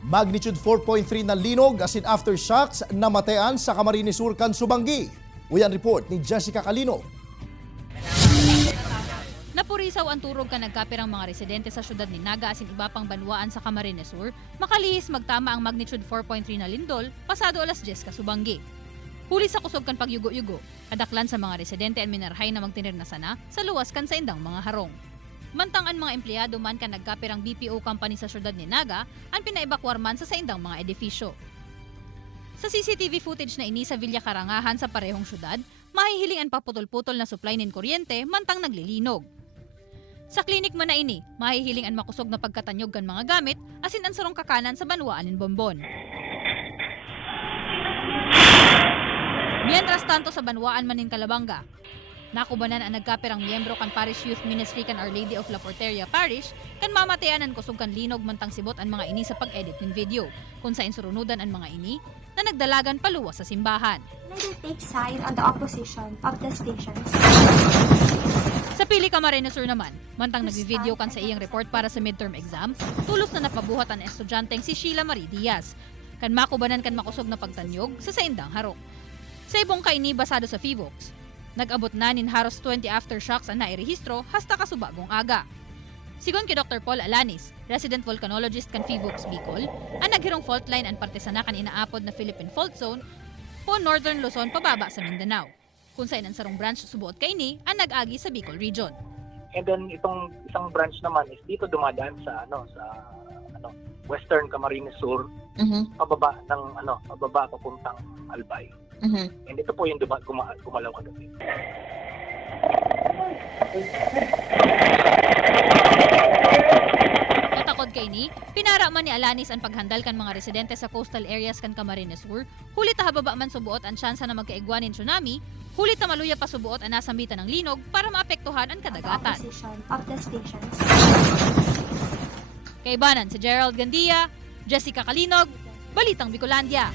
Magnitude 4.3 na linog as in aftershocks namatean sa Camarines Sur, Subanggi. Uyan report ni Jessica Calino. Napurisaw ang turog ka nagkapirang mga residente sa syudad ni Naga asin iba pang banwaan sa Camarines Sur, makalihis magtama ang magnitude 4.3 na lindol pasado alas 10 ka Subanggi. Huli sa kusog kan pagyugo-yugo, kadaklan sa mga residente ang minarhay na magtinir na sana sa luwas kan sa indang mga harong. Mantang ang mga empleyado man kan nagkapirang BPO company sa syudad ni Naga ang pinaibakwar man sa indang mga edifisyo. Sa CCTV footage na ini sa Villa Karangahan sa parehong syudad, mahihiling ang paputol-putol na supply nin kuryente mantang naglilinog. Sa klinik man na ini, mahihiling ang makusog na pagkatanyog kan mga gamit asin ang sarong kakanan sa banwaan nin Bonbon. Mientras tanto sa banwaan man nin Calabanga, nakubanan ang nagkapirang miyembro kan Parish Youth Ministry kan Our Lady of La Porteria Parish kan mamatayan ang kusog kan linog mantang sibot ang mga ini sa pag-edit ng video, kung sa insurunudan ang mga ini na nagdalagan paluwas sa simbahan. Neither take side on the opposition of the stations. Sa Pili Camarines Sur naman, mantang nagvi-video kan sa iyang report para sa midterm exam, tulos na napabuhat ang estudyanteng si Sheila Marie Diaz, kan makubanan kan makusog na pagtanyog sa saindang harok. Sa ibong kaini basado sa FIVOX, nag-abot na nin haros 20 aftershocks ang nairehistro hasta kasubagong aga. Sigon kay Dr. Paul Alanis, resident volcanologist kan FIVOX Bicol, ang naghirong fault line ang partisana kan inaapod na Philippine Fault Zone po Northern Luzon pababa sa Mindanao, kung saan ang sarong branch subuot kaini ang nag-agi sa Bicol region. And then itong isang branch naman is dito dumadaan sa Western Camarines Sur, pababa papuntang Albay. And ito po yung gumalaw kagabi. Katakod kay ni, pinara man ni Alanis ang paghandal kan mga residente sa coastal areas kan Camarines Sur, huli ta hababa man subuot ang tsansa na magkaigwanin tsunami, huli ta maluya pa subuot ang nasambitan ng linog para maapektuhan ang kadagatan. The opposition of the stations. Kay Banan si Gerald Gandia, Jessica Kalinog, Balitang Bicolandia.